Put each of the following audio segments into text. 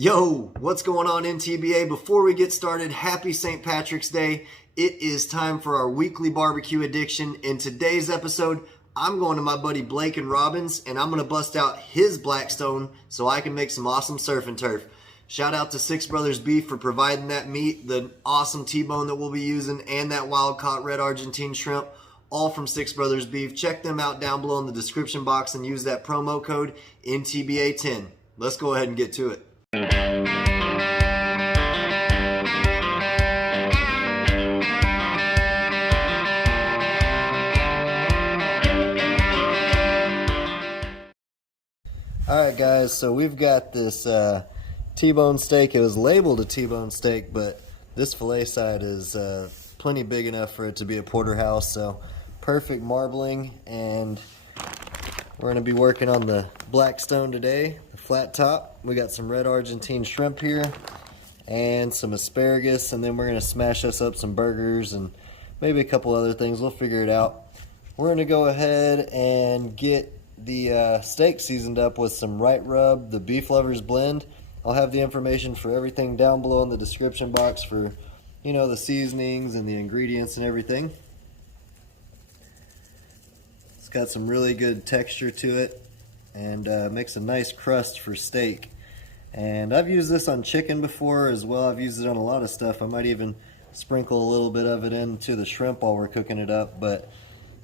Yo, what's going on NTBA? Before we get started, happy St. Patrick's Day. It is time for our weekly barbecue addiction. In today's episode, I'm going to my buddy Blake and Robbins, and I'm going to bust out his Blackstone so I can make some awesome surf and turf. Shout out to Six Brothers Beef for providing that meat, the awesome T-bone that we'll be using, and that wild-caught red Argentine shrimp, all from Six Brothers Beef. Check them out down below in the description box and use that promo code NTBA10. Let's go ahead and get to it. Alright guys, so we've got this T-bone steak. It was labeled a T-bone steak, but this fillet side is plenty big enough for it to be a porterhouse, so perfect marbling. And we're going to be working on the Blackstone today, the flat top. We got some red Argentine shrimp here and some asparagus, and then we're going to smash us up some burgers and maybe a couple other things. We'll figure it out. We're going to go ahead and get the steak seasoned up with some Right Rub, the Beef Lovers blend. I'll have the information for everything down below in the description box for, you know, the seasonings and the ingredients and everything. It's got some really good texture to it and makes a nice crust for steak. And I've used this on chicken before as well. I've used it on a lot of stuff. I might even sprinkle a little bit of it into the shrimp while we're cooking it up, but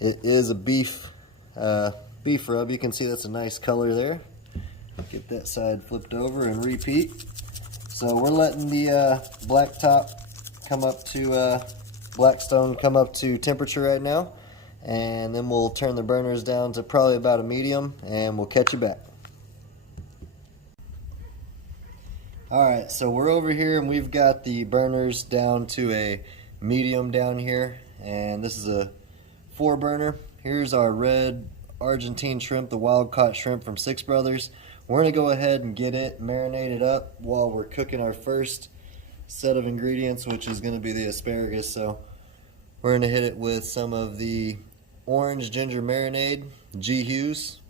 it is a beef rub. You can see that's a nice color there. Get that side flipped over and repeat. So we're letting the Blackstone come up to temperature right now, and then we'll turn the burners down to probably about a medium, and we'll catch you back. Alright, so we're over here and we've got the burners down to a medium down here, and this is a 4 burner. Here's our red Argentine shrimp, the wild caught shrimp from Six Brothers. We're going to go ahead and get it marinated up while we're cooking our first set of ingredients, which is going to be the asparagus. So we're going to hit it with some of the orange ginger marinade, G Hughes.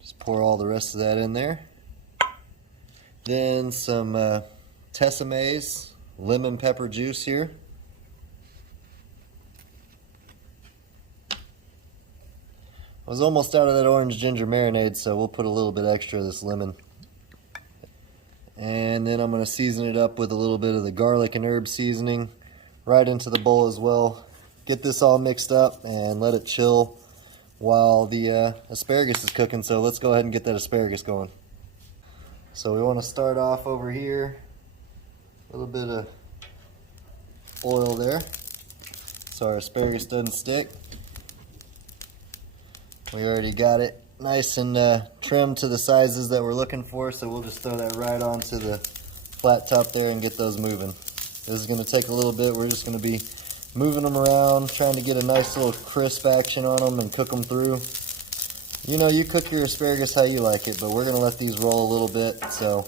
Just pour all the rest of that in there. Then some Tessemae's lemon pepper juice here. I was almost out of that orange ginger marinade, so we'll put a little bit extra of this lemon. And then I'm going to season it up with a little bit of the garlic and herb seasoning right into the bowl as well. Get this all mixed up and let it chill while the asparagus is cooking. So let's go ahead and get that asparagus going. So we want to start off over here. A little bit of oil there so our asparagus doesn't stick. We already got it nice and trimmed to the sizes that we're looking for, so we'll just throw that right onto the flat top there and get those moving. This is going to take a little bit. We're just going to be moving them around, trying to get a nice little crisp action on them and cook them through. You know, you cook your asparagus how you like it, but we're going to let these roll a little bit. So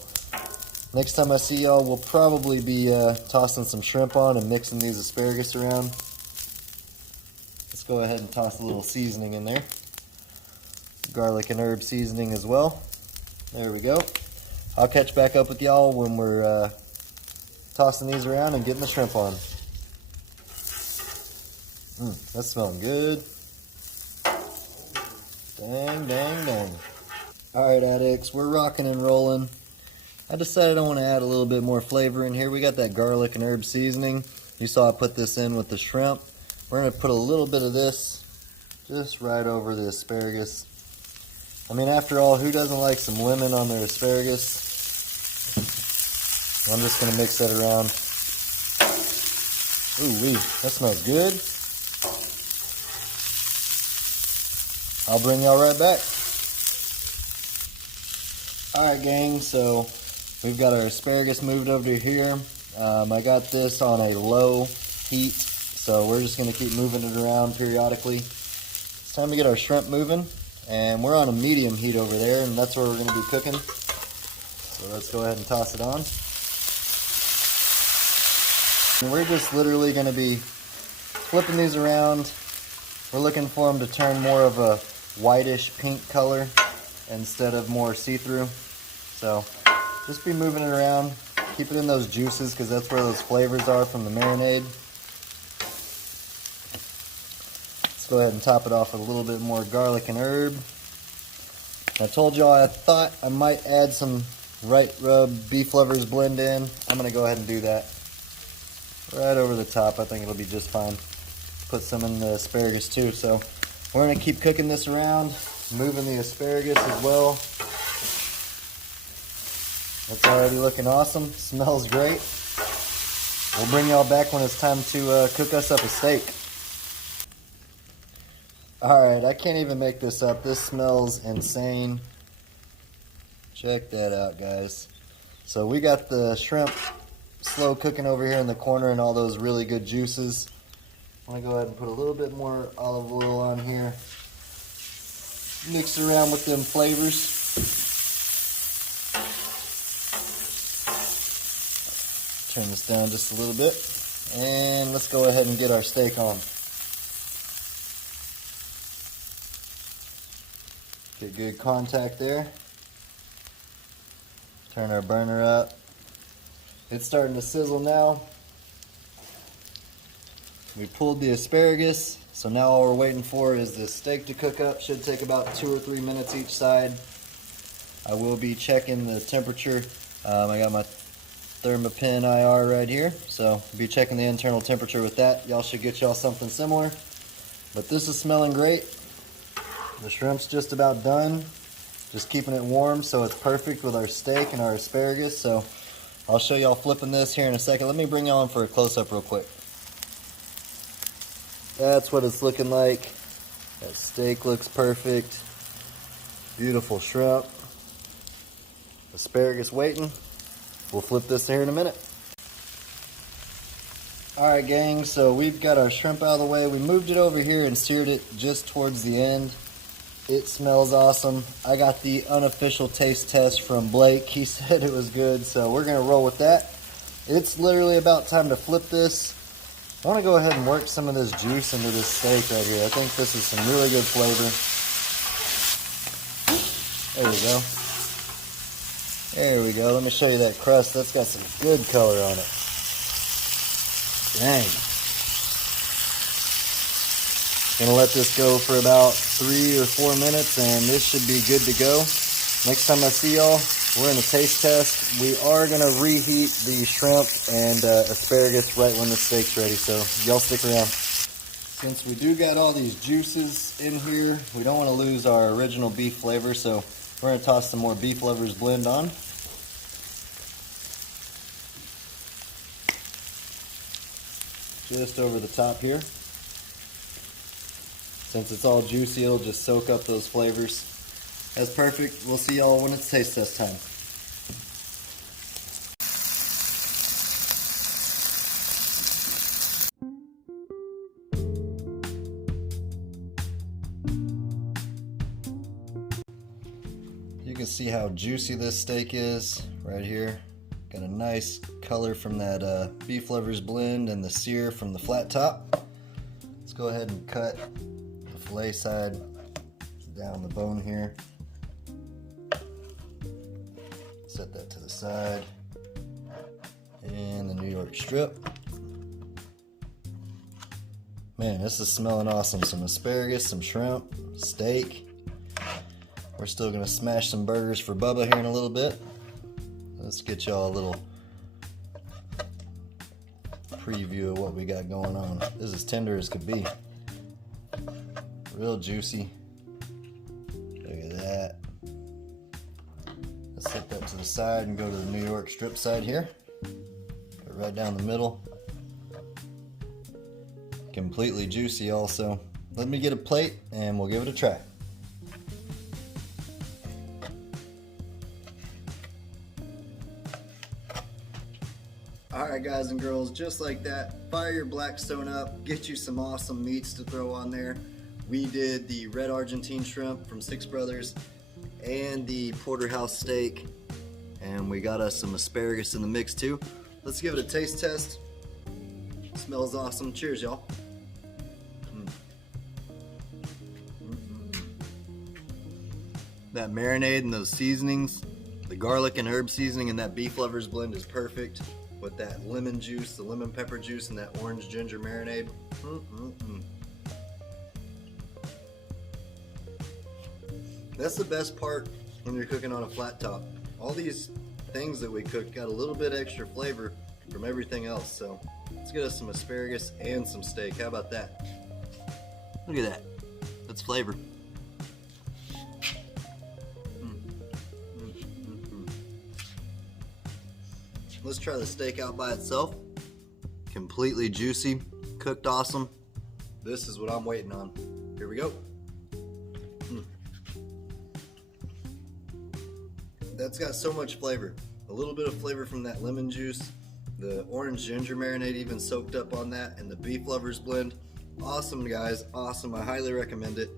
next time I see y'all, we'll probably be tossing some shrimp on and mixing these asparagus around. Let's go ahead and toss a little seasoning in there. Garlic and herb seasoning as well. There we go. I'll catch back up with y'all when we're tossing these around and getting the shrimp on. That's smelling good. Dang, dang, dang. Alright addicts, we're rocking and rolling. I decided I want to add a little bit more flavor in here. We got that garlic and herb seasoning. You saw I put this in with the shrimp. We're going to put a little bit of this just right over the asparagus. I mean, after all, who doesn't like some lemon on their asparagus? I'm just going to mix that around. Ooh-wee, that smells good. I'll bring y'all right back. Alright gang, so we've got our asparagus moved over to here. I got this on a low heat, so we're just going to keep moving it around periodically. It's time to get our shrimp moving. And we're on a medium heat over there, and that's where we're going to be cooking. So let's go ahead and toss it on. And we're just literally going to be flipping these around. We're looking for them to turn more of a whitish pink color instead of more see-through. So Just be moving it around. Keep it in those juices because that's where those flavors are from the marinade. Let's go ahead and top it off with a little bit more garlic and herb. I told y'all I thought I might add some right rub beef lovers blend in. I'm going to go ahead and do that right over the top. I think it'll be just fine. Put some in the asparagus too. So we're going to keep cooking this around, moving the asparagus as well. It's already looking awesome. Smells great. We'll bring y'all back when it's time to cook us up a steak. Alright, I can't even make this up. This smells insane. Check that out, guys. So we got the shrimp slow cooking over here in the corner and all those really good juices. I'm going to go ahead and put a little bit more olive oil on here. Mix around with them flavors. Turn this down just a little bit. And let's go ahead and get our steak on. Get good contact there. Turn our burner up. It's starting to sizzle now. We pulled the asparagus, so now all we're waiting for is the steak to cook up. Should take about 2 or 3 minutes each side. I will be checking the temperature. I got my Thermopin IR right here, so be checking the internal temperature with that. Y'all should get y'all something similar. But this is smelling great. The shrimp's just about done. Just keeping it warm so it's perfect with our steak and our asparagus. So I'll show y'all flipping this here in a second. Let me bring y'all in for a close-up real quick. That's what it's looking like. That steak looks perfect. Beautiful shrimp. Asparagus waiting. We'll flip this here in a minute. Alright gang, so we've got our shrimp out of the way. We moved it over here and seared it just towards the end. It smells awesome. I got the unofficial taste test from Blake. He said it was good, so we're going to roll with that. It's literally about time to flip this. I want to go ahead and work some of this juice into this steak right here. I think this is some really good flavor. There we go. There we go. Let me show you that crust. That's got some good color on it. Dang. Gonna let this go for about 3 or 4 minutes and this should be good to go. Next time I see y'all, we're in a taste test. We are gonna reheat the shrimp and asparagus right when the steak's ready, so y'all stick around. Since we do got all these juices in here, we don't want to lose our original beef flavor, so we're gonna toss some more beef lovers blend on. Just over the top here. Since it's all juicy, it'll just soak up those flavors. That's perfect. We'll see y'all when it's taste test time. You can see how juicy this steak is right here. Got a nice color from that beef lovers blend and the sear from the flat top. Let's go ahead and cut the fillet side down the bone here. Set that to the side. And the New York strip. Man, this is smelling awesome. Some asparagus, some shrimp, steak. We're still gonna smash some burgers for Bubba here in a little bit. Let's get y'all a little preview of what we got going on. This is tender as could be. Real juicy. Look at that. Let's set that to the side and go to the New York strip side here. Go right down the middle. Completely juicy also. Let me get a plate and we'll give it a try. Alright guys and girls, just like that, fire your Blackstone up, get you some awesome meats to throw on there. We did the red Argentine shrimp from Six Brothers and the porterhouse steak, and we got us some asparagus in the mix too. Let's give it a taste test. Smells awesome. Cheers y'all. That marinade and those seasonings The garlic and herb seasoning in that beef lovers blend is perfect with that lemon juice, the lemon pepper juice, and that orange ginger marinade. That's the best part when you're cooking on a flat top. All these things that we cook got a little bit extra flavor from everything else. So let's get us some asparagus and some steak. How about that? Look at that. That's flavor. Let's try the steak out by itself. Completely juicy, cooked awesome. This is what I'm waiting on. Here we go. That's got so much flavor. A little bit of flavor from that lemon juice, the orange ginger marinade even soaked up on that, and the beef lovers blend. Awesome, guys, awesome. I highly recommend it.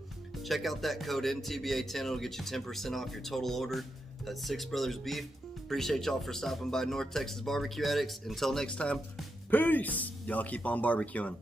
Check out that code NTBA10. It'll get you 10% off your total order. That's Six Brothers Beef. Appreciate y'all for stopping by North Texas Barbecue Addicts. Until next time, peace. Y'all keep on barbecuing.